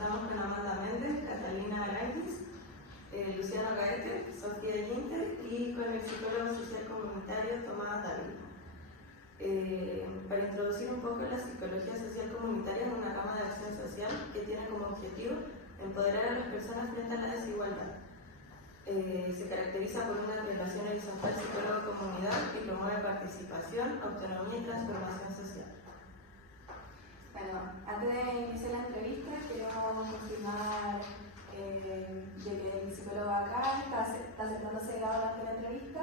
Estamos con Amanda Méndez, Catalina Aranguis, Luciano Gaete, Sofía Ginter y con el psicólogo social comunitario Tomás Dávila. Para introducir un poco la psicología social comunitaria es una rama de acción social que tiene como objetivo empoderar a las personas frente a la desigualdad. Se caracteriza por una relación horizontal psicólogo-comunidad y promueve participación, autonomía y transformación social. Bueno, antes de iniciar la entrevista, queremos confirmar de que el psicólogo acá está aceptándose grado durante la entrevista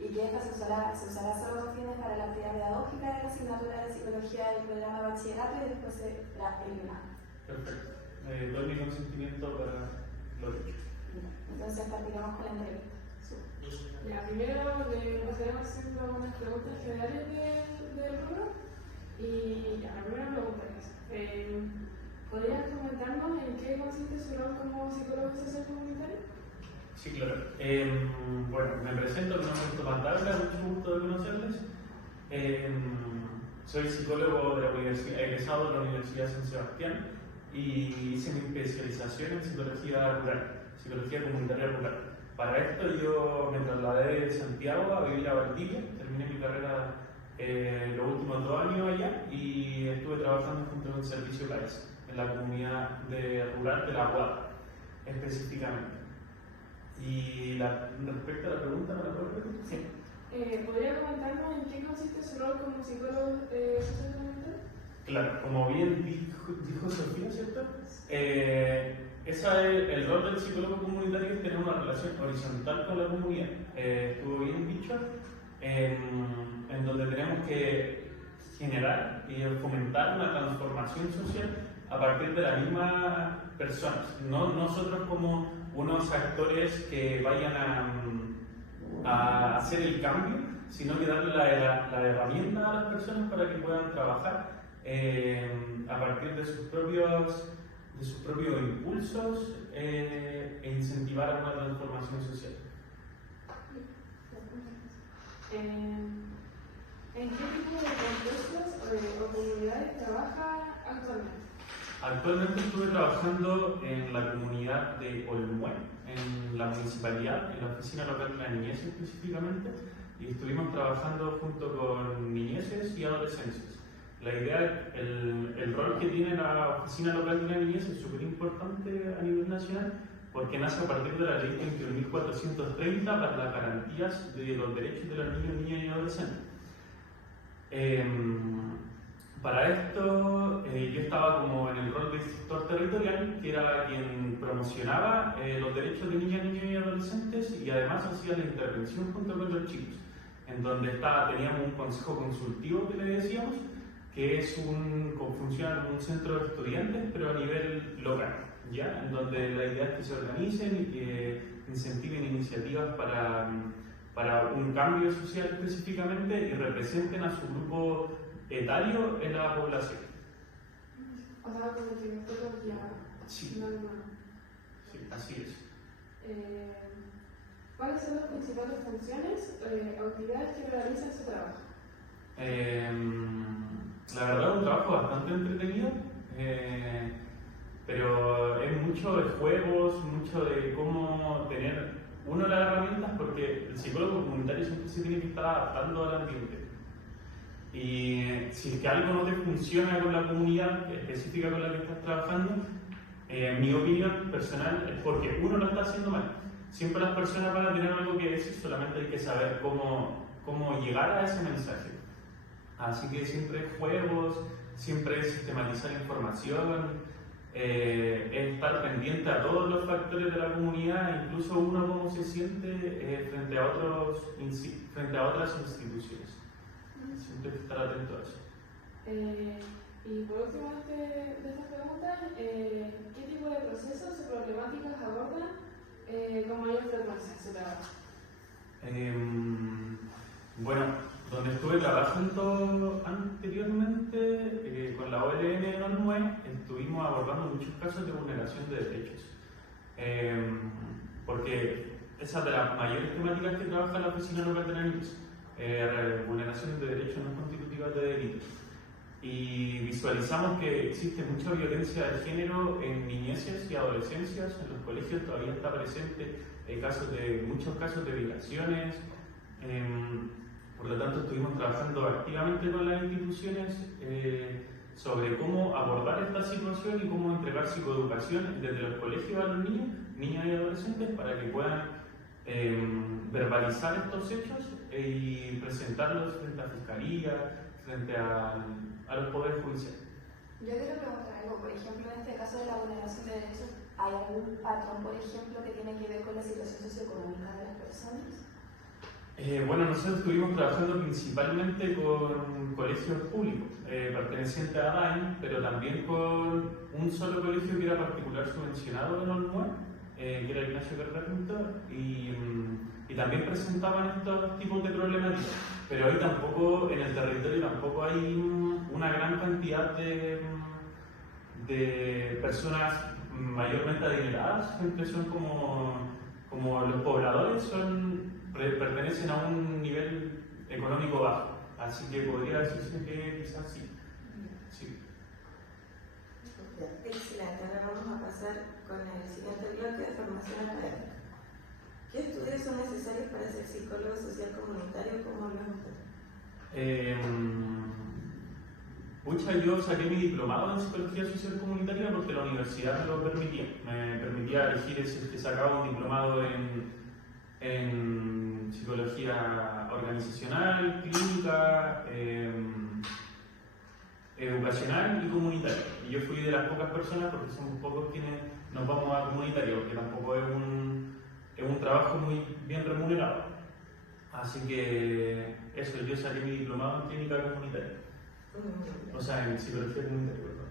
y que esta se usará solo con fines para la actividad pedagógica de la asignatura de psicología del programa de bachillerato y después será eliminada. Perfecto. Doy mi consentimiento para lo dicho. Entonces partiremos con la entrevista. Ya, primero le pasaremos haciendo unas preguntas generales del rubro. Y ya, la primera pregunta es, ¿podrías comentarnos en qué consiste su rol como psicólogo social comunitario? Sí, claro. Bueno, me presento, mi nombre es Tomás Dávila, mucho gusto de conocerles. Soy psicólogo de la universidad, egresado de la Universidad de San Sebastián y hice mi especialización en psicología rural, psicología comunitaria rural. Para esto yo me trasladé de Santiago a vivir a Valdivia, terminé mi carrera los últimos 2 años allá y estuve trabajando junto con Servicio País en la comunidad rural de La Aguada, específicamente. Y respecto a la pregunta, ¿me la puedo repetir? Sí. ¿Podría comentarnos en qué consiste su rol como psicólogo social comunitario? Claro, como bien dijo Sofía, ¿cierto? El rol del psicólogo comunitario es tener una relación horizontal con la comunidad. Estuvo bien dicho, en donde tenemos que generar y fomentar una transformación social a partir de las mismas personas, no nosotros como unos actores que vayan a hacer el cambio, sino que darle la herramienta a las personas para que puedan trabajar a partir de sus propios impulsos e incentivar una transformación social. ¿En qué tipo de contextos o comunidades trabaja actualmente? Actualmente estuve trabajando en la comunidad de Olmué, en la municipalidad, en la oficina local de la niñez específicamente, y estuvimos trabajando junto con niñeces y adolescentes. La idea, el rol que tiene la oficina local de la niñez es súper importante a nivel nacional porque nace a partir de la ley 21.430 para las garantías de los derechos de los niños, niñas y adolescentes. Para esto yo estaba como en el rol de gestor territorial, que era quien promocionaba los derechos de niñas, niños y adolescentes y además hacía la intervención junto con los chicos, en donde teníamos un consejo consultivo que le decíamos, que funciona como un centro de estudiantes pero a nivel local, ¿ya? En donde la idea es que se organicen y que incentiven iniciativas para un cambio social específicamente y representen a su grupo etario en la población. O sea, como que metodología. Sí. Normal. Sí, así es. ¿Cuáles son las principales funciones o actividades que realiza en su trabajo? La verdad es un trabajo bastante entretenido, pero es mucho de juegos, mucho de cómo tener las herramientas, porque el psicólogo comunitario siempre se tiene que estar adaptando al ambiente. Y si es que algo no te funciona con la comunidad específica con la que estás trabajando, mi opinión personal es porque uno lo está haciendo mal. Siempre las personas van a tener algo que decir, solamente hay que saber cómo llegar a ese mensaje. Así que siempre es juegos, siempre es sistematizar información, es estar pendiente a todos los factores de la comunidad, incluso uno cómo se siente frente a otras instituciones. Siempre hay que estar atento a eso. Y por último de estas preguntas, ¿qué tipo de procesos o problemáticas abordan con mayor frecuencia en su trabajo? Bueno, donde estuve trabajando anteriormente con la OLN en Olmué, estuvimos abordando muchos casos de vulneración de derechos. Porque esa es de las mayores temáticas que trabaja la Oficina Local de la Niñez, vulneraciones de derechos no constitutivas de delitos. y visualizamos que existe mucha violencia de género en niñeces y adolescencias. En los colegios todavía está presente muchos casos de violaciones. Por lo tanto, estuvimos trabajando activamente con las instituciones sobre cómo abordar esta situación y cómo entregar psicoeducación desde los colegios a los niños, niñas y adolescentes para que puedan verbalizar estos hechos y presentarlos frente a fiscalía, frente a los poderes judiciales. Yo quiero preguntar algo, por ejemplo, en este caso de la vulneración de derechos, ¿hay algún patrón, por ejemplo, que tiene que ver con la situación socioeconómica de las personas? Bueno, nosotros estuvimos trabajando principalmente con colegios públicos, pertenecientes a DAIN, pero también con un solo colegio que era particular subvencionado en Olmué, que era Ignacio Guerra Pintor, y también presentaban estos tipos de problemáticas. Pero hoy tampoco, en el territorio tampoco hay una gran cantidad de personas mayormente adineradas, siempre son como los pobladores pertenecen a un nivel económico bajo, así que podría decirse que quizás sí. Excelente, ahora vamos a pasar con el siguiente bloque de formación académica. ¿Qué estudios son necesarios para ser psicólogo social comunitario? ¿Cómo lo Yo saqué mi diplomado en psicología social comunitaria porque la universidad me lo permitía. Me permitía elegir si sacaba un diplomado en psicología organizacional, clínica, educacional y comunitaria. Y yo fui de las pocas personas, porque somos pocos quienes nos vamos a comunitario, porque tampoco es un trabajo muy bien remunerado. Así que eso, yo saqué mi diplomado en clínica comunitaria. O sea, en psicología comunitaria, perdón.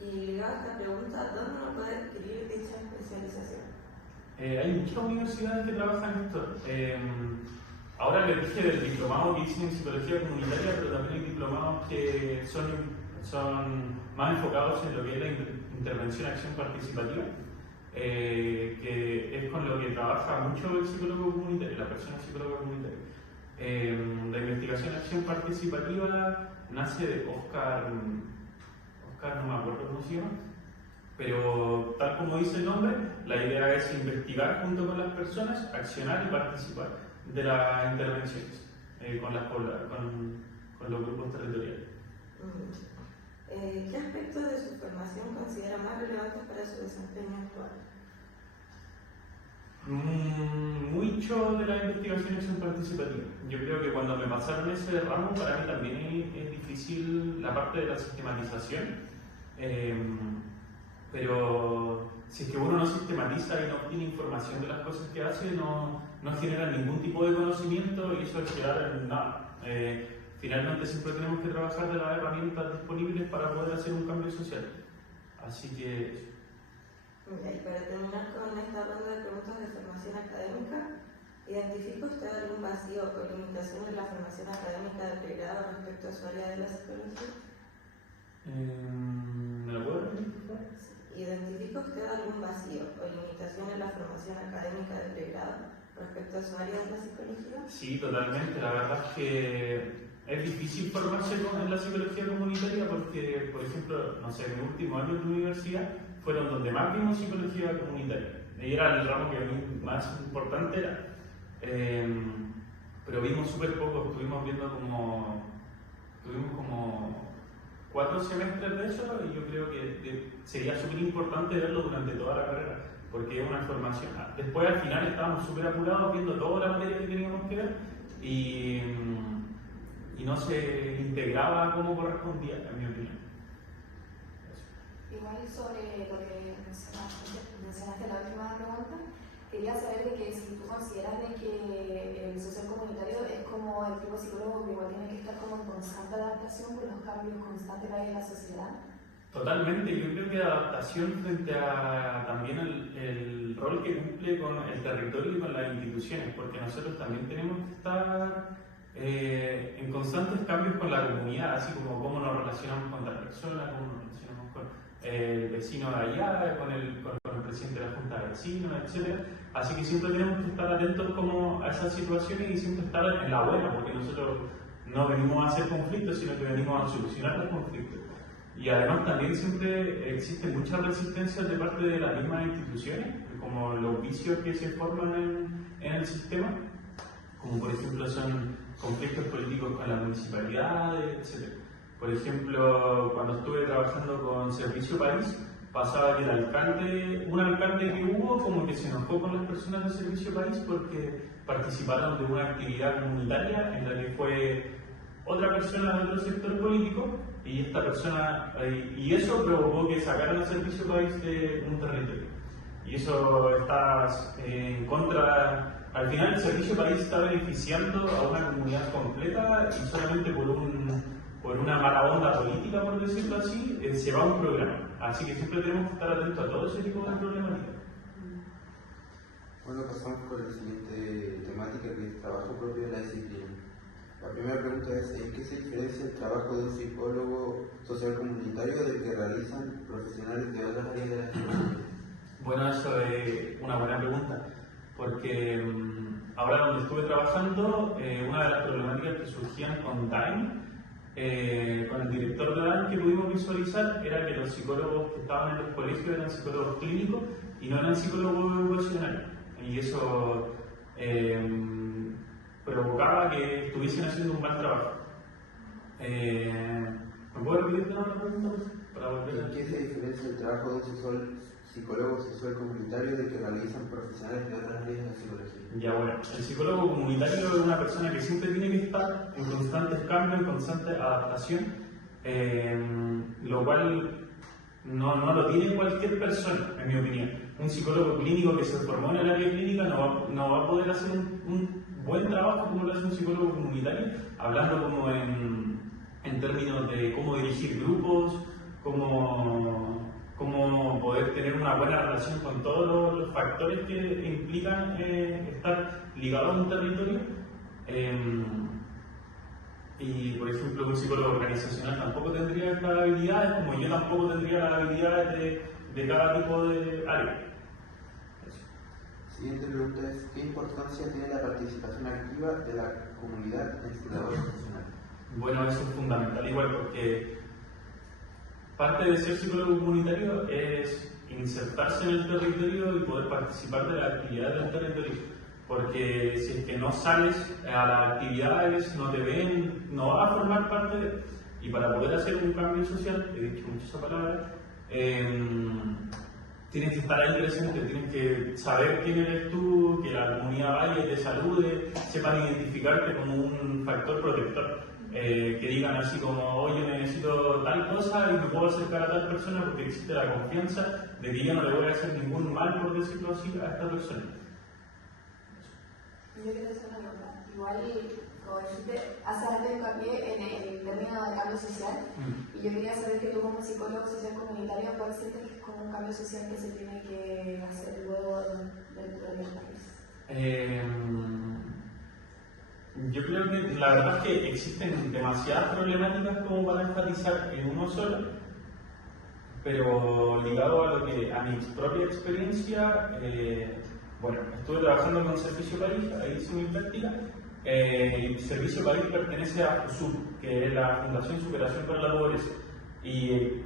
Y ligado a esta pregunta, ¿dónde uno puede adquirir dicha especialización? Hay muchas universidades que trabajan en esto. Ahora les dije del diplomado que hice en psicología comunitaria, pero también hay diplomados que son más enfocados en lo que es la intervención acción participativa, que es con lo que trabaja mucho el psicólogo comunitario, la persona psicóloga comunitaria. La investigación acción participativa nace de Oscar, no me acuerdo cómo se llama, pero tal como dice el nombre, la idea es investigar junto con las personas, accionar y participar de las intervenciones con los grupos territoriales. ¿Qué aspectos de su formación considera más relevantes para su desempeño actual? Mucho de la investigación acción participativa. Yo creo que cuando me pasaron ese ramo, para mí también es difícil la parte de la sistematización. Pero si es que uno no sistematiza y no obtiene información de las cosas que hace, no genera ningún tipo de conocimiento y eso es quedar en nada. Finalmente siempre tenemos que trabajar de las herramientas disponibles para poder hacer un cambio social. Así que... Y para terminar con esta ronda de preguntas de formación académica, ¿identifica usted algún vacío o limitación en la formación académica de pregrado respecto a su área de la psicología? ¿Me lo puedo repetir, por favor? ¿Identifica usted algún vacío o limitación en la formación académica de pregrado respecto a su área de la psicología? Sí, totalmente. La verdad es que es difícil formarse en la psicología comunitaria porque, por ejemplo, no sé, en mi último año de universidad fueron donde más vimos psicología comunitaria. Y era el ramo que a mí más importante era. Pero vimos súper poco, tuvimos como 4 semestres de eso y yo creo que sería súper importante verlo durante toda la carrera, porque es una formación. Después al final estábamos súper apurados viendo toda la materia que teníamos que ver y no se integraba como correspondía, en mi opinión. Igual sobre lo que mencionaste en la última pregunta, quería saber de que si tú consideras de que el social comunitario es como el tipo de psicólogo que igual tiene que estar como en constante adaptación con los cambios constantes que hay en la sociedad. Totalmente, yo creo que adaptación frente a también el rol que cumple con el territorio y con las instituciones, porque nosotros también tenemos que estar en constantes cambios con la comunidad, así como cómo nos relacionamos con la persona, cómo nos relacionamos con el vecino de allá, con el presidente de la Junta de Vecinos, etc. Así que siempre tenemos que estar atentos como a esas situaciones y siempre estar en la buena, porque nosotros no venimos a hacer conflictos, sino que venimos a solucionar los conflictos. Y además también siempre existe mucha resistencia de parte de las mismas instituciones, como los vicios que se forman en el sistema, como por ejemplo son conflictos políticos con las municipalidades, etc. Por ejemplo, cuando estuve trabajando con Servicio País, pasaba que un alcalde que hubo como que se enojó con las personas de Servicio País porque participaron de una actividad comunitaria en la que fue otra persona de otro sector político y esta persona, y eso provocó que sacaran el Servicio País de un territorio. Y eso está en contra, al final el Servicio País está beneficiando a una comunidad completa y solamente por una mala onda política, por decirlo así, se va un programa. Así que siempre tenemos que estar atentos a todo ese tipo de problemáticas. Bueno, pasamos por la siguiente temática, que es trabajo propio de la disciplina. La primera pregunta es: ¿en qué se diferencia el trabajo de un psicólogo social comunitario del que realizan profesionales de otras áreas de la psicología? Bueno, eso es una buena pregunta, porque ahora donde estuve trabajando, una de las problemáticas que surgían con DAIM, con el director de DAIM que pudimos visualizar, era que los psicólogos que estaban en los colegios eran psicólogos clínicos y no eran psicólogos educacionales. Y eso provocaba que estuviesen haciendo un mal trabajo. ¿Me puedo repetir la otra pregunta? ¿En qué se diferencia el trabajo de un psicólogo social comunitario del que realizan profesionales de otras áreas de la psicología? Ya bueno, el psicólogo comunitario es una persona que siempre tiene que estar en constantes cambios, en constante adaptación, lo cual no lo tiene cualquier persona, en mi opinión. Un psicólogo clínico que se formó en el área clínica no va a poder hacer un buen trabajo como lo hace un psicólogo comunitario, hablando como en términos de cómo dirigir grupos, cómo poder tener una buena relación con todos los factores que implican estar ligados a un territorio. Y por ejemplo, un psicólogo organizacional tampoco tendría estas habilidades, como yo tampoco tendría las habilidades de cada tipo de área. Siguiente pregunta es: ¿qué importancia tiene la participación activa de la comunidad en su labor profesional? Bueno, eso es fundamental, igual, porque parte de ser psicólogo comunitario es insertarse en el territorio y poder participar de las actividades del territorio. Porque si es que no sales a las actividades, no te ven, no vas a formar parte de. Y para poder hacer un cambio social, he dicho mucho esa palabra, tienes que estar ahí presente, tienes que saber quién eres tú, que la comunidad vaya y te salude, sepan identificarte como un factor protector. Que digan así como: oye, necesito tal cosa y me puedo acercar a tal persona porque existe la confianza de que yo no le voy a hacer ningún mal, por decirlo así, a esta persona. Yo quiero hacer una pregunta. Igual, como dijiste, hace alto hincapié en el término de cambio social. Y yo quería saber que tú, como psicólogo social comunitario, ¿cuál sientes que es como un cambio social que se tiene que hacer luego dentro del país? Yo creo que la verdad es que existen demasiadas problemáticas como para enfatizar en uno solo, pero ligado a mi propia experiencia, bueno, estuve trabajando con Servicio País, ahí hice mi práctica. Servicio País pertenece a FUSUP, que es la Fundación Superación para la Pobreza, y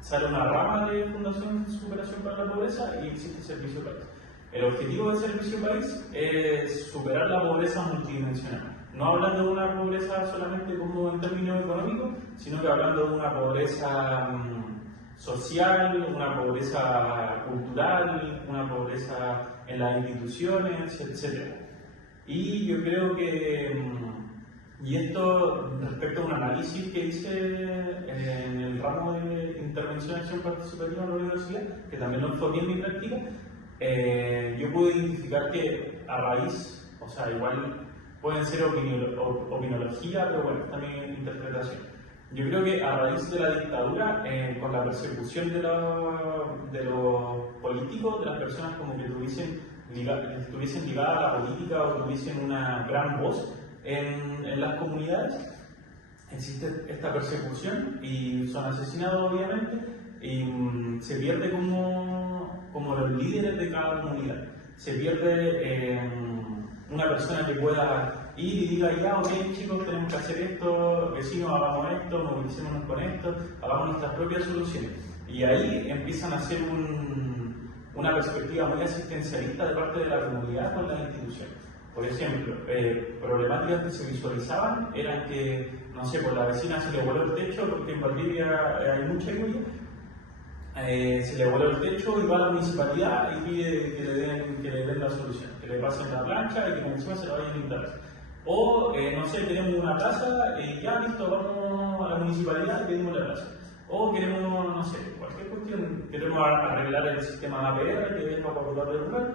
sale una rama de Fundación Superación para la Pobreza y existe Servicio País. El objetivo de Servicio País es superar la pobreza multidimensional. No hablando de una pobreza solamente como en términos económicos, sino que hablando de una pobreza social, una pobreza cultural, una pobreza en las instituciones, etc. Y yo creo que, y esto respecto a un análisis que hice en el ramo de intervención y acción participativa en la universidad, que también lo enfoqué en mi práctica, yo pude identificar que a raíz, o sea, igual pueden ser opinología, pero bueno, también interpretación. Yo creo que a raíz de la dictadura, con la persecución de los políticos, de las personas como que estuviesen ligadas a la política o tuviesen una gran voz en las comunidades, existe esta persecución y son asesinados obviamente, y se pierde como los líderes de cada comunidad. Se pierde una persona que pueda y diga, ya, ok chicos, tenemos que hacer esto, vecinos, hagamos esto, movilicémonos con esto, hagamos nuestras propias soluciones. Y ahí empiezan a hacer una perspectiva muy asistencialista de parte de la comunidad con la institución. Por ejemplo, problemáticas que se visualizaban eran que, no sé, por la vecina se le voló el techo porque en Valdivia hay mucha lluvia, se le voló el techo y va a la municipalidad y pide que le den la solución, que le pasen la plancha y que encima se la vayan a pintar. O, no sé, tenemos una plaza y ya listo, vamos a la municipalidad y pedimos la plaza. O queremos, no sé, cualquier cuestión, queremos arreglar el sistema de APR que es para poder del lugar,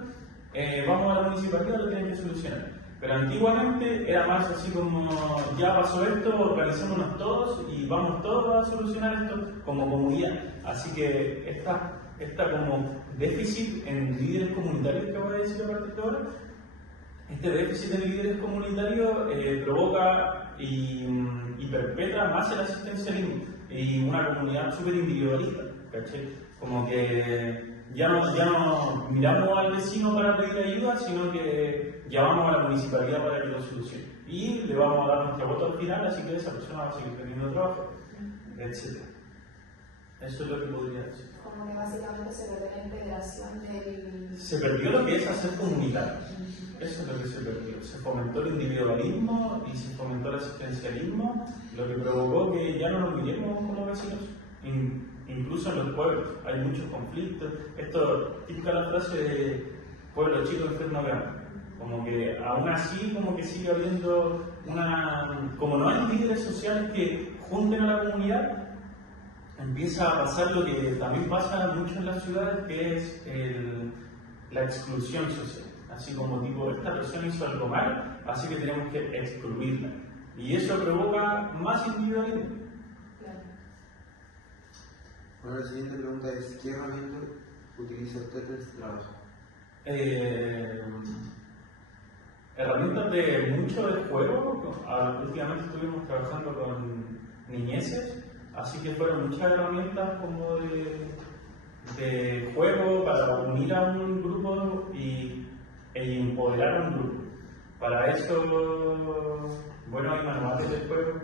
vamos a la municipalidad, lo tienen que solucionar. Pero antiguamente era más así como, ya pasó esto, organizémonos todos y vamos todos a solucionar esto como comunidad. Así que esta como déficit en líderes comunitarios que voy a decir a partir de ahora, este déficit en líderes comunitarios provoca y perpetra más el asistencialismo y una comunidad súper individualista, ¿cachai? Como que ya no miramos al vecino para pedir ayuda, sino que llamamos a la municipalidad para que lo solucione. Y le vamos a dar nuestro voto al final, así que esa persona va a seguir teniendo trabajo, etc. Eso es lo que podría decir. Como que básicamente se perdió la integración del... Se perdió lo que es hacer comunitario. Eso es lo que se perdió. Se fomentó el individualismo y se fomentó el asistencialismo, lo que provocó que ya no nos miremos como vecinos. Incluso en los pueblos hay muchos conflictos. Esto, típica la frase de pueblo chico, infierno grande. Como que aún así, como que sigue habiendo como no hay líderes sociales que junten a la comunidad, empieza a pasar lo que también pasa mucho en las ciudades, que es la exclusión social. Así como tipo, esta persona hizo algo mal, así que tenemos que excluirla. Y eso provoca más individualismo. Bueno, la siguiente pregunta es, ¿qué herramienta utiliza usted en su trabajo? Herramientas de mucho de juego. Últimamente estuvimos trabajando con niñeces, así que fueron muchas herramientas como de juego para unir a un grupo e empoderar a un grupo. Para eso, bueno, hay manuales de juego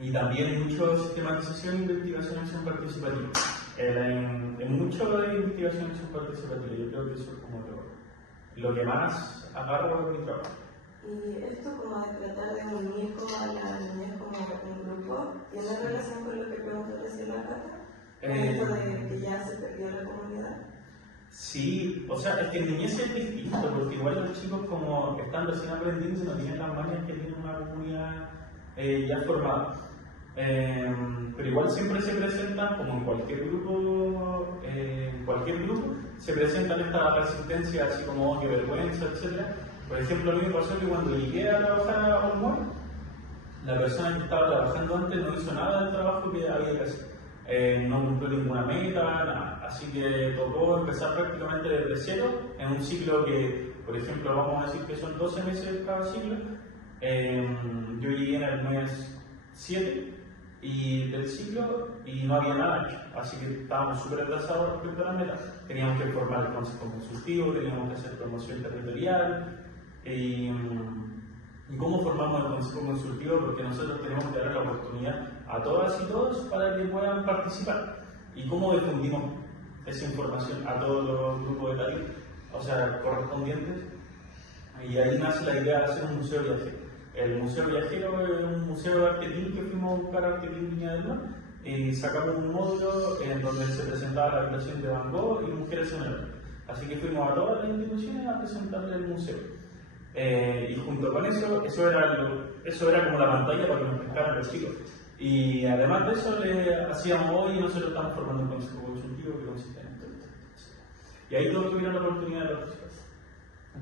y también mucho sistematización e investigación en acción participativa. En mucho de investigación en acción participativa, yo creo que eso es como lo que más agarro de mi trabajo. Y esto como de tratar de unir como a la niñez como un grupo, ¿tiene relación con lo que preguntó recién la Cata? Esto de que ya se perdió la comunidad. Sí, o sea, es que en niñez es distinto, porque igual los chicos como están recién aprendiendo no tienen las mañas que tiene una comunidad ya formada. Pero igual siempre se presentan, como en cualquier grupo, se presentan esta resistencia así como oh, qué vergüenza, etc. Por ejemplo, a mí me pasó que cuando llegué a trabajar a Olmor, la persona que estaba trabajando antes no hizo nada del trabajo que había que hacer. No cumplió ninguna meta, nada. Así que tocó empezar prácticamente desde cero en un ciclo que, por ejemplo, vamos a decir que son 12 meses cada ciclo. Yo llegué en el mes 7 del ciclo y no había nada hecho, así que estábamos súper atrasados respecto a la meta. Teníamos que formar el consejo consultivo, teníamos que hacer promoción territorial. ¿Y cómo formamos el consejo consultivo? Porque nosotros tenemos que dar la oportunidad a todas y todos para que puedan participar. ¿Y cómo difundimos esa información a todos los grupos de tarea? O sea, correspondientes. Y ahí nace la idea de hacer un museo viajero. El Museo Viajero es un museo de Arquetín que fuimos a buscar a Arquetín Viña del Mar y sacamos un módulo en donde se presentaba la habitación de Van Gogh y mujeres en el mar. Así que fuimos a todas las instituciones a presentarle el museo. Y junto con eso, eso era como la pantalla para que nos pescaran los chicos. Y además de eso, le hacíamos hoy, nosotros estamos formando un consejo consultivo que consiste en esto. Y ahí todos tuvieron la oportunidad de participar.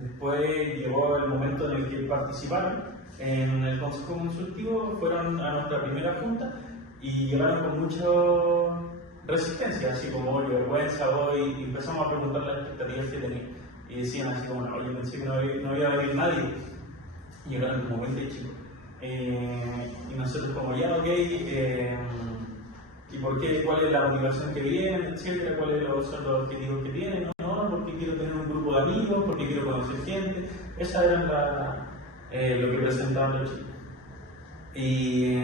Después llegó el momento en el que participaron en el consejo consultivo, fueron a nuestra primera junta y llegaron con mucha resistencia, así como oye, vergüenza, y empezamos a preguntar las expectativas que tenían. Y decían así como, oye, pensé que no iba a venir nadie. Y llegaron como 20 chicos. Y nosotros como ya, ok, ¿y por qué? ¿Cuál es la motivación que viene? Etcétera, ¿cuáles son los objetivos que tienen? No, porque quiero tener un grupo de amigos, porque quiero conocer gente. Esas eran lo que presentaban los chicos. Y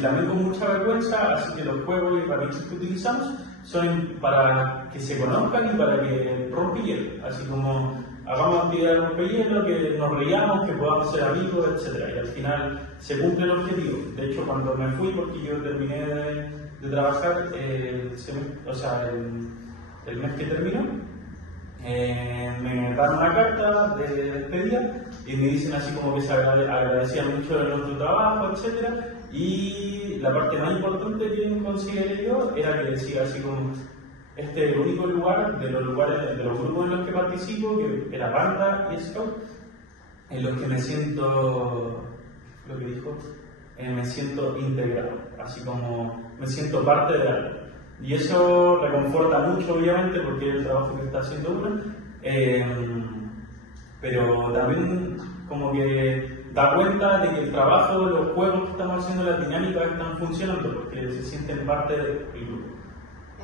también con mucha vergüenza, así que los juegos y herramientas que utilizamos son para que se conozcan y para que rompan hielo, así como hagamos actividades de rompehielo, que nos reíamos, que podamos ser amigos, etc. Y al final se cumple el objetivo. De hecho, cuando me fui, porque yo terminé de trabajar, el mes que terminó, me dan una carta de despedida y me dicen así como que se agradecían mucho de nuestro trabajo, etc. Y la parte más importante que consideré yo era que decía así como: este es el único lugar de los grupos en los que participo, que era banda y scout, en los que me siento, lo que dijo, me siento integrado, así como me siento parte de algo. Y eso reconforta mucho, obviamente, porque es el trabajo que está haciendo uno, pero también como que da cuenta de que el trabajo, los juegos que estamos haciendo, las dinámicas están funcionando, porque se sienten parte del grupo.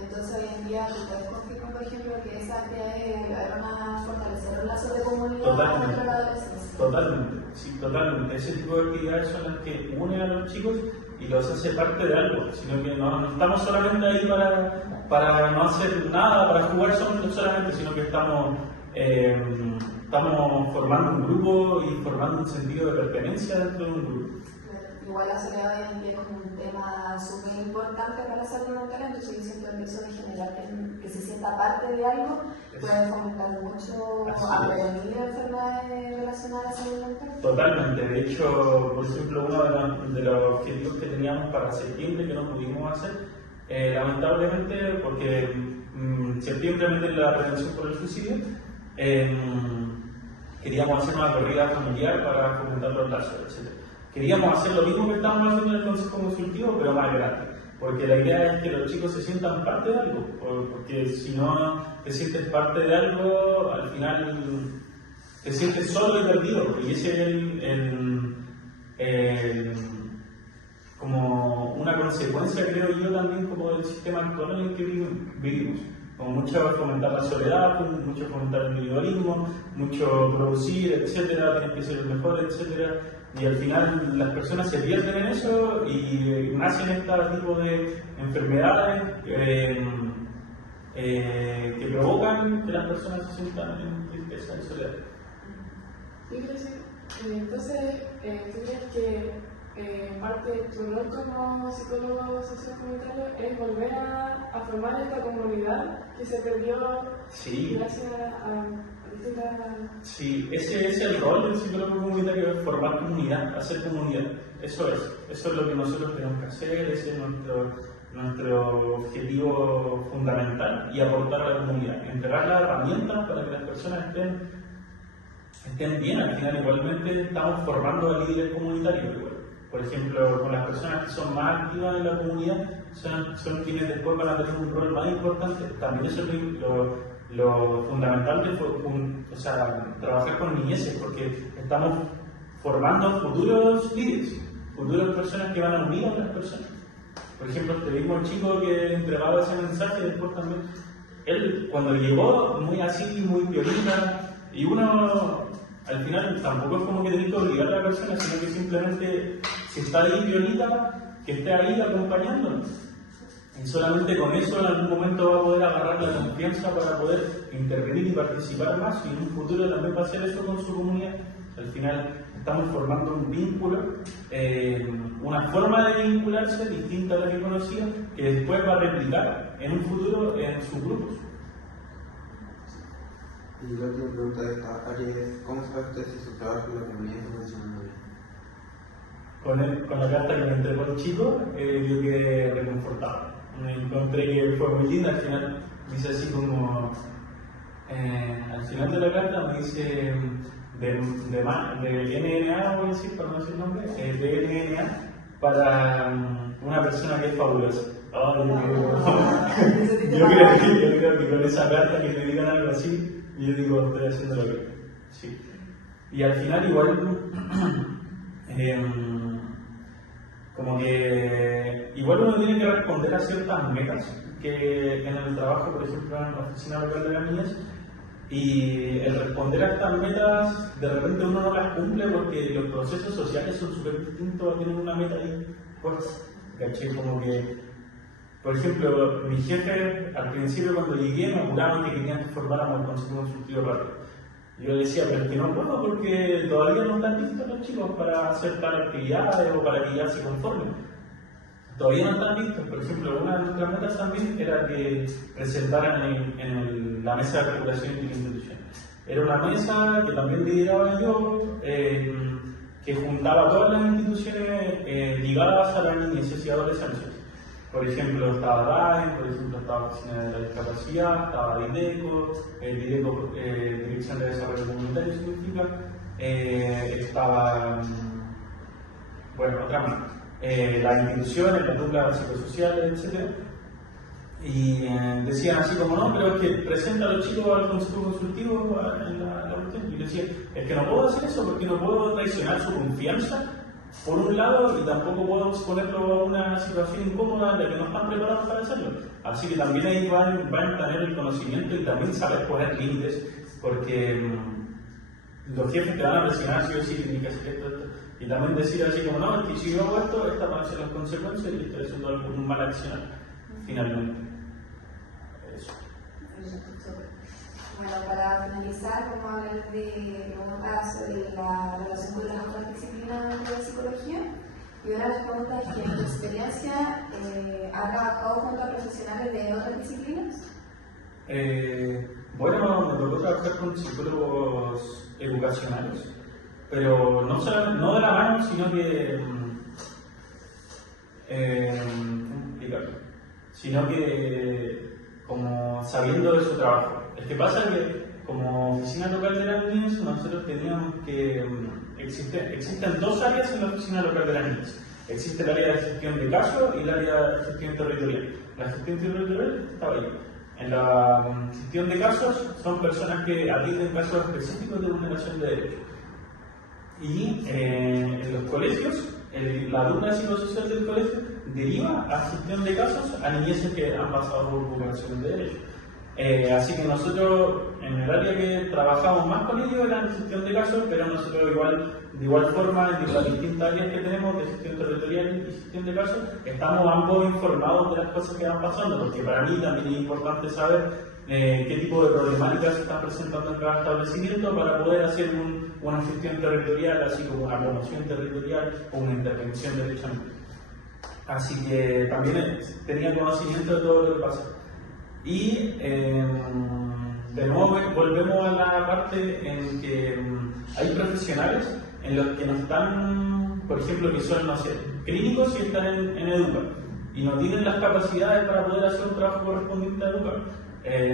Entonces, hoy en día, ¿tú puedes confirmar, por ejemplo, que esa actividad ayudaron a fortalecer los lazos de comunidad dentro de la adolescencia? Totalmente, sí, totalmente. Ese tipo de actividades son las que unen a los chicos y los hace parte de algo, sino que no estamos solamente ahí para no hacer nada, para jugar solamente, sino que estamos formando un grupo y formando un sentido de pertenencia dentro de un grupo. Igual la soledad hoy en día es como un tema súper importante para la salud mental, entonces yo siento que eso de generar que se sienta parte de algo puede fomentar mucho a prevenir enfermedades relacionadas a la salud mental. Totalmente. De hecho, por ejemplo, uno de los objetivos que teníamos para septiembre que no pudimos hacer, lamentablemente, porque en septiembre meten la prevención por el suicidio, queríamos hacer una corrida familiar para fomentar los lazos, etc. Queríamos hacer lo mismo que estábamos haciendo en el Consejo Consultivo, pero más grande, porque la idea es que los chicos se sientan parte de algo, porque si no te sientes parte de algo, al final te sientes solo y perdido, y ese es como una consecuencia, creo yo, también como del sistema actual en el que vivimos. Como mucho fomentar la soledad, mucho fomentar el individualismo, mucho producir, etcétera, tienes que ser el mejor, etcétera. Y al final las personas se pierden en eso y nacen este tipo de enfermedades que provocan que las personas se sientan en tristeza y soledad. Sí, quiero decir, entonces, ¿tú crees que parte de tu rol como psicólogo sociocomunitario es volver a formar esta comunidad que se perdió gracias a distintas... Sí, ese es el rol del psicólogo comunitario, es formar comunidad, hacer comunidad. Eso es lo que nosotros tenemos que hacer, ese es nuestro objetivo fundamental, y aportar a la comunidad, entregar las herramientas para que las personas estén bien. Al final igualmente estamos formando a líderes comunitarios. Por ejemplo, con las personas que son más activas en la comunidad, son quienes después van a tener un rol más importante. También eso es lo fundamental de trabajar con niñeces, porque estamos formando futuros líderes, futuras personas que van a unir a las personas. Por ejemplo, este mismo chico que entregaba ese mensaje, después también, él cuando llegó, muy así, muy violenta, y uno al final tampoco es como que tenés que obligar a la persona, sino que simplemente, si está ahí violenta, que esté ahí acompañándonos. Y solamente con eso en algún momento va a poder agarrar la confianza para poder intervenir y participar más, y en un futuro también va a hacer eso con su comunidad. Al final estamos formando un vínculo, una forma de vincularse distinta a la que conocía, que después va a replicar en un futuro en sus grupos. Y la última pregunta de esta área es: ¿cómo sabe usted si su trabajo en la comunidad está funcionando bien? Con la carta que me entregó el chico, yo quedé reconfortado. Me encontré que fue muy linda. Al final dice así como, al final de la carta me dice de NNA, voy a decir para no decir el nombre, de NNA para una persona que es fabulosa. Yo creo que con esa carta que me digan algo así, yo digo, estoy haciendo lo que... Sí. Y al final igual como que igual uno tiene que responder a ciertas metas que en el trabajo, por ejemplo, en la oficina local de las niñas, Y el responder a estas metas, de repente uno no las cumple porque los procesos sociales son súper distintos a tener una meta ahí, pues, ¿cachai? Como que, por ejemplo, mi jefe al principio cuando llegué me apuraban que querían que formáramos el consejo consultivo rápido. Yo le decía, pero es que no puedo porque todavía no están listos los chicos para hacer tal actividades o para que ya se conformen. Todavía no están listos. Por ejemplo, una de nuestras metas también era que presentaran en la mesa de articulación interinstitucional. Era una mesa que también lideraba yo, que juntaba todas las instituciones ligadas a la niñez y adolescencia. Por ejemplo, estaba DAEN, por ejemplo, estaba la Oficina de la Discapacidad, estaba DIDECO, DIDECO, Dirección de Desarrollo Comunitario significa, estaba, bueno, otra más. Las instituciones, las duplas psicosociales, etc. Y decían así como, no, pero es que presenta a los chicos al consejo consultivo en la cuestión. Y yo decía, es que no puedo hacer eso porque no puedo traicionar su confianza, por un lado, y tampoco puedo exponerlo a una situación incómoda en la que no están preparados para hacerlo. Así que también ahí van a tener el conocimiento y también saber poner límites, porque los jefes te van a presionar si o sí tienen que hacer esto. Y también decir así como, no, es que si yo hago esto, estas van a ser las consecuencias y estoy haciendo algún mal accionar, finalmente. Eso. Bueno, para finalizar, vamos a hablar de preguntas sobre la relación con las otras disciplinas de la psicología. Y una de las preguntas es que en tu experiencia, ¿has trabajado junto a profesionales de otras disciplinas? Bueno, me tocó trabajar con psicólogos educacionales, pero no de la mano, sino que como sabiendo de su trabajo. Es que pasa que como oficina local de las niñas nosotros teníamos que existen dos áreas en la oficina local de las niñas. Existe el área de gestión de casos y el área de gestión territorial. La gestión territorial estaba ahí. En la gestión de casos son personas que atienden casos específicos de vulneración de derechos. Y en los colegios, la dupla psicosocial del colegio deriva a gestión de casos a niñeces que han pasado por vulneración de derechos. Así que nosotros, en el área que trabajamos más con ellos era en gestión de casos, pero nosotros de igual forma, en las distintas áreas que tenemos de gestión territorial y gestión de casos, estamos ambos informados de las cosas que van pasando, porque para mí también es importante saber qué tipo de problemáticas se están presentando en cada establecimiento para poder hacer una gestión territorial, así como una promoción territorial o una intervención derechamente. Así que también tenía conocimiento de todo lo que pasa. Y de nuevo volvemos a la parte en que hay profesionales en los que no están, por ejemplo, que son, no sé, clínicos y están en Educa y no tienen las capacidades para poder hacer un trabajo correspondiente a Educa.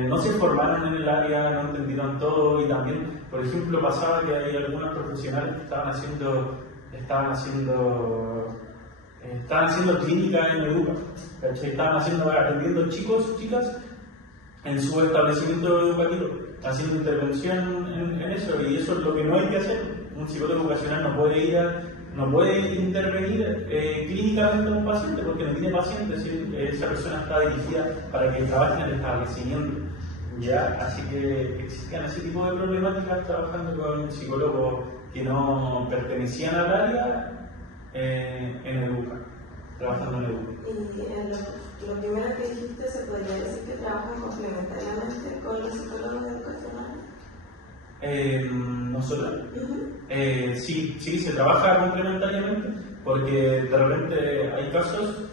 No se formaron en el área, no entendieron todo y también, por ejemplo, pasaba que hay algunos profesionales que estaban haciendo clínica en Educa, estaban atendiendo chicos, chicas en su establecimiento educativo, haciendo intervención en eso, y eso es lo que no hay que hacer. Un psicólogo educacional no puede intervenir clínicamente en un paciente porque no tiene pacientes, esa persona está dirigida para que trabaje en el establecimiento. ¿Ya? Así que existían ese tipo de problemáticas trabajando con psicólogos que no pertenecían al área en Educa, trabajando en Educa. Y en lo primero que dijiste, ¿se podría decir que trabajan complementariamente con los psicólogos educacionales? ¿Nosotros? Sí, se trabaja complementariamente porque de repente hay casos,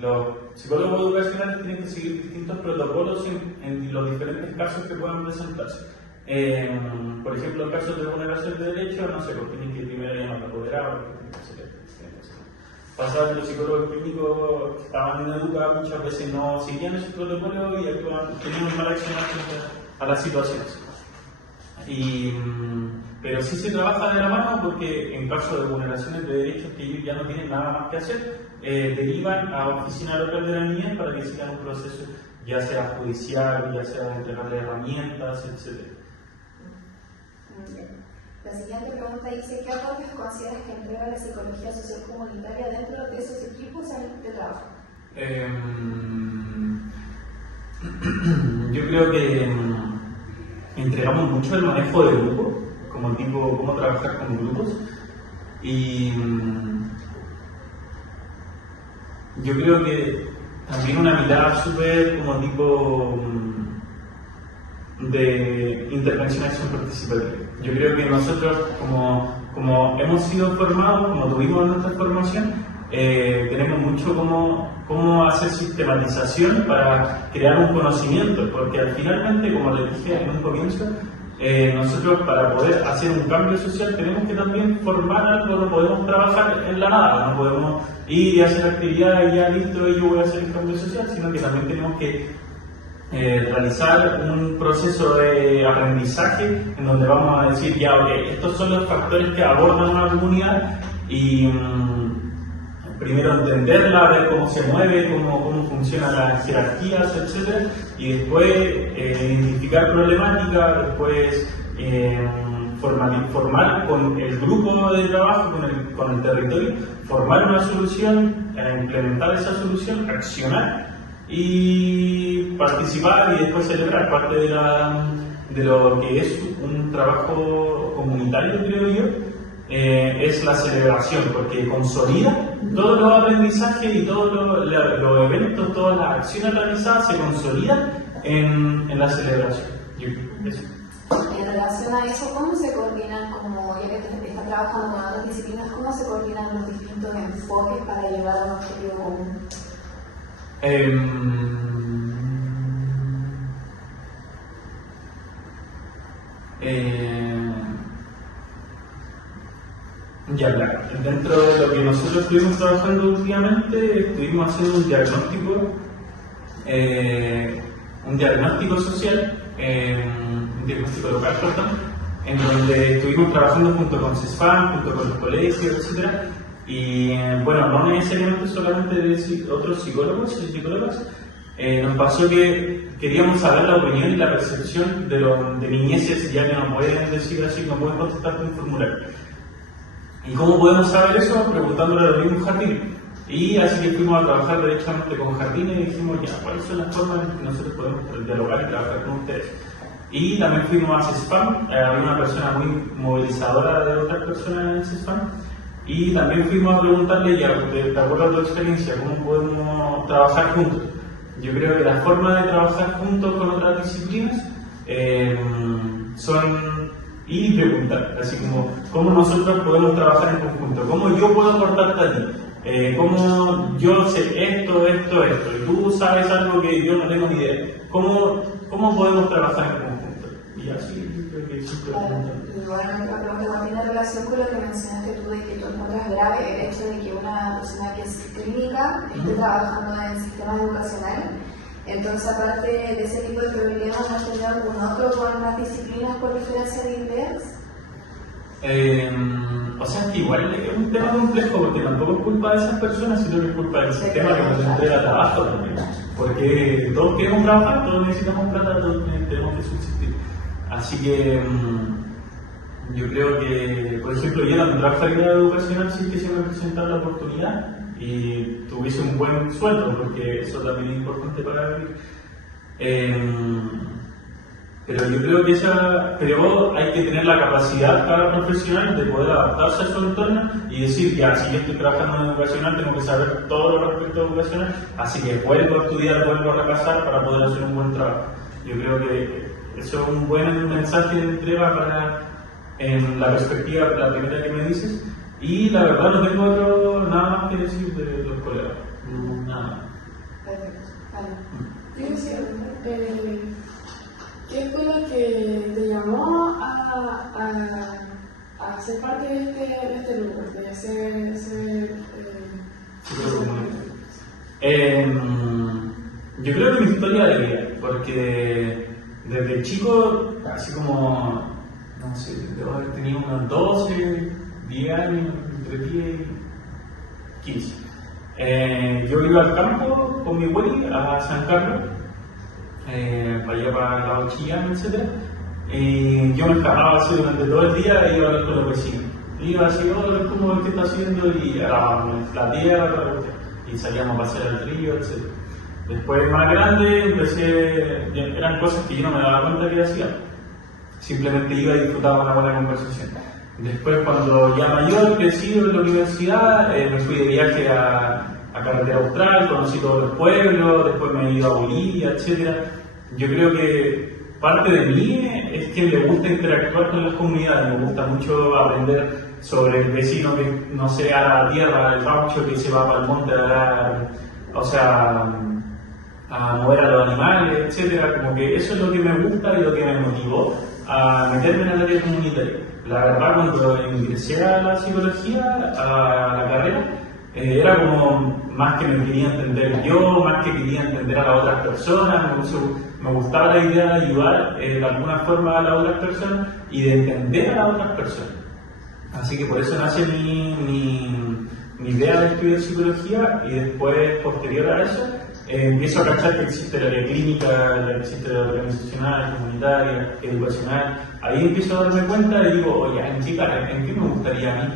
los psicólogos educacionales tienen que seguir distintos protocolos en los diferentes casos que puedan presentarse. Por ejemplo, en casos de vulneración de derechos, no sé, pues tienen que primero llamar al apoderado, pasaba que los psicólogos clínicos que estaban en Educa muchas veces no seguían esos protocolos y tenían un mal accionar a las situaciones. Pero sí se trabaja de la mano porque en caso de vulneraciones de derechos que ellos ya no tienen nada más que hacer, derivan a oficina local de la niñez para que sigan un proceso ya sea judicial, ya sea de entregarle herramientas, etc. Muy bien. La siguiente pregunta dice, ¿qué aportes consideras que entrega la psicología social comunitaria dentro de esos equipos de trabajo? Yo creo que entregamos mucho el manejo de grupo, como tipo cómo trabajar con grupos. Y yo creo que también una mirada súper como tipo de intervención acción participativa. Yo creo que nosotros como hemos sido formados, como tuvimos nuestra formación, tenemos mucho cómo hacer sistematización para crear un conocimiento, porque al finalmente, como les dije en un comienzo, nosotros para poder hacer un cambio social tenemos que también formar algo, no podemos trabajar en la nada, no podemos ir y hacer actividades y ya listo, y yo voy a hacer el cambio social, sino que también tenemos que realizar un proceso de aprendizaje en donde vamos a decir, ya, ok, estos son los factores que abordan una comunidad y primero entenderla, ver cómo se mueve, cómo funcionan las jerarquías, etc. Y después identificar problemáticas, después formar con el grupo de trabajo, con el territorio, formar una solución, implementar esa solución, accionar y participar y después celebrar. Parte de lo que es un trabajo comunitario, creo yo, es la celebración, porque consolida todos los aprendizajes y todos los eventos, todas las acciones realizadas se consolidan en la celebración. Eso. En relación a eso, ¿cómo se coordinan, como ya que estás trabajando con otras disciplinas, cómo se coordinan los distintos enfoques para llegar a un objetivo común? Ya, claro. Dentro de lo que nosotros estuvimos trabajando últimamente, estuvimos haciendo un diagnóstico social, un diagnóstico local, perdón, en donde estuvimos trabajando junto con CESFAM, junto con los colegios, etc. Y bueno, no necesariamente solamente de otros psicólogos y psicólogas, nos pasó que queríamos saber la opinión y la percepción de niñeces ya que no pueden decir así, no pueden contestarte un formulario. ¿Y cómo podemos saber eso? Preguntándole a los mismos jardines. Y así que fuimos a trabajar directamente con jardines y dijimos, ya, ¿cuáles son las formas en que nosotros podemos dialogar y trabajar con ustedes? Y también fuimos a CESFAM, había una persona muy movilizadora de otras personas en CESFAM, y también fuimos a preguntarle, ya, de acuerdo a tu experiencia, ¿cómo podemos trabajar juntos? Yo creo que las formas de trabajar juntos con otras disciplinas son y preguntar, así como cómo nosotros podemos trabajar en conjunto, cómo yo puedo aportarte a ti, cómo yo sé esto, y tú sabes algo que yo no tengo ni idea, cómo podemos trabajar en conjunto. Y así creo que siempre Igualmente la pregunta también en relación con lo que mencionaste tú de que tú encuentras grave el hecho de que una persona que es clínica esté trabajando en el sistema educacional. Entonces, aparte de ese tipo de problemas, ¿has tenido algún otro con las disciplinas por diferencia de ideas? O sea, que igual es un tema complejo porque tampoco es culpa de esas personas, sino que es culpa del sistema que nos entrega trabajo también. Porque todos queremos trabajar, todos necesitamos plata, todos tenemos que subsistir. Así que yo creo que, por ejemplo, yo en trabajar en la educacional sí que se me presentaba la oportunidad y tuviese un buen sueldo, porque eso también es importante para vivir. Pero yo creo que hay que tener la capacidad cada profesional de poder adaptarse a su entorno y decir, ya, si yo estoy trabajando en educacional, tengo que saber todo lo respecto a educacional, así que vuelvo a estudiar, vuelvo a repasar para poder hacer un buen trabajo. Yo creo que eso es un buen mensaje de entrega en la perspectiva, la primera que me dices. Y la verdad no tengo nada más que decir de los colegas. Nada. Perfecto. Vale. ¿Qué fue lo que te llamó a ser parte de este grupo? De yo creo que mi historia de vida, porque desde chico, así como, no sé, debo haber tenido unos 12, 10 años, entre 10 y 15. Yo iba al campo con mi abuelo a San Carlos, para allá para la Chillán, etc. Y yo me escapaba así durante todo el día e iba a hablar con los vecinos. Iba así, oh, ¿cómo qué está haciendo? Y arábamos la tierra, y salíamos a pasear al río, etc. Después, más grande, eran cosas que yo no me daba cuenta que hacía. simplemente iba y disfrutaba una buena conversación. Después, cuando ya mayor, crecido en la universidad, me fui de viaje a Carretera Austral, conocí todos los pueblos, después me he ido a Bolivia, etc. Yo creo que parte de mí es que me gusta interactuar con las comunidades, me gusta mucho aprender sobre el vecino que no se a la tierra, el gaucho que se va para el monte a dar, o sea, a mover a los animales, etc. Como que eso es lo que me gusta y lo que me motivó a meterme en el área comunitaria. La verdad, cuando ingresé a la psicología, a la carrera, era como más que me quería entender yo, más que quería entender a las otras personas, me gustaba la idea de ayudar de alguna forma a las otras personas y de entender a las otras personas. Así que por eso nace mi idea de estudiar psicología y después, posterior a eso, empiezo a cachar que existe la área clínica, existe la organizacional, comunitaria, educacional. Ahí empiezo a darme cuenta y digo, oye, ¿en qué me gustaría a mí?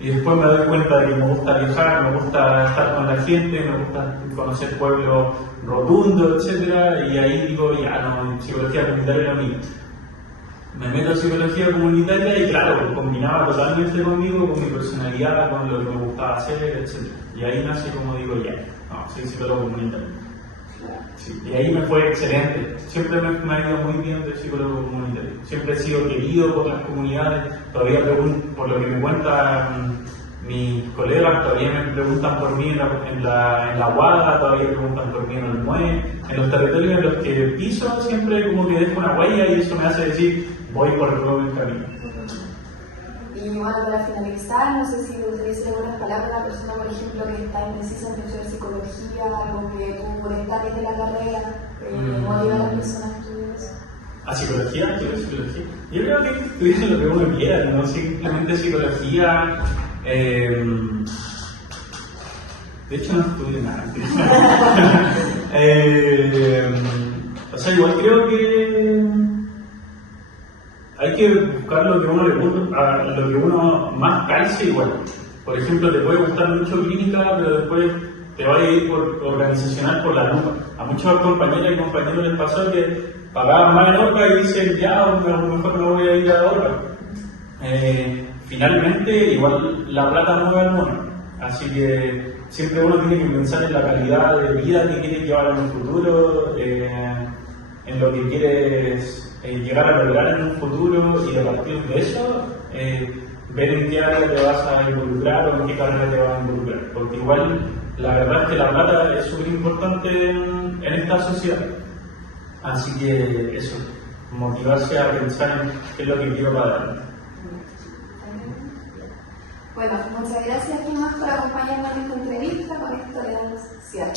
Y después me doy cuenta de que me gusta viajar, me gusta estar con la gente, me gusta conocer pueblos rotundos, etc. Y ahí digo, ya no, psicología comunitaria es lo mío. Me meto a psicología comunitaria y claro, combinaba totalmente conmigo, con mi personalidad, con lo que me gustaba hacer, etc. Y ahí nace como digo, ya, no, soy psicólogo comunitario. Sí, y ahí me fue excelente. Siempre me ha ido muy bien de psicólogo comunitario. Siempre he sido querido por las comunidades. Todavía por lo que me cuentan mis colegas, todavía me preguntan por mí en la Guada, todavía preguntan por mí en el MUE. En los territorios en los que piso siempre como que dejo una huella y eso me hace decir, voy por el buen camino. Y bueno, para finalizar, no sé si te gustaría decir algunas palabras a una persona, por ejemplo, que está indecisa en estudiar psicología, algo que tú por estar desde la carrera, motiva a las personas a estudiar eso. ¿A psicología? ¿Quiero psicología? Yo creo que estudies lo que uno quiera, no simplemente psicología. De hecho, no estudio nada. O sea, igual creo que hay que buscar lo que uno le gusta, lo que uno más calce igual. Por ejemplo, te puede gustar mucho clínica, pero después te va a ir por organizacional por la lupa. A muchos compañeras y compañeros les pasó que pagaban más en OCA y dicen, ya, a lo mejor no voy a ir a OCA. Finalmente, igual la plata no mueve al mono. Así que siempre uno tiene que pensar en la calidad de vida que quieres llevar en un futuro, en lo que quieres llegar a lograr en un futuro y a partir de eso ver en qué área te vas a involucrar o en qué carrera te vas a involucrar. Porque igual la verdad es que la plata es súper importante en esta sociedad. Así que eso, motivarse a pensar en qué es lo que quiero para adelante. Bueno, muchas gracias, Tomás, por acompañarnos en esta entrevista. Con esto le damos cierre.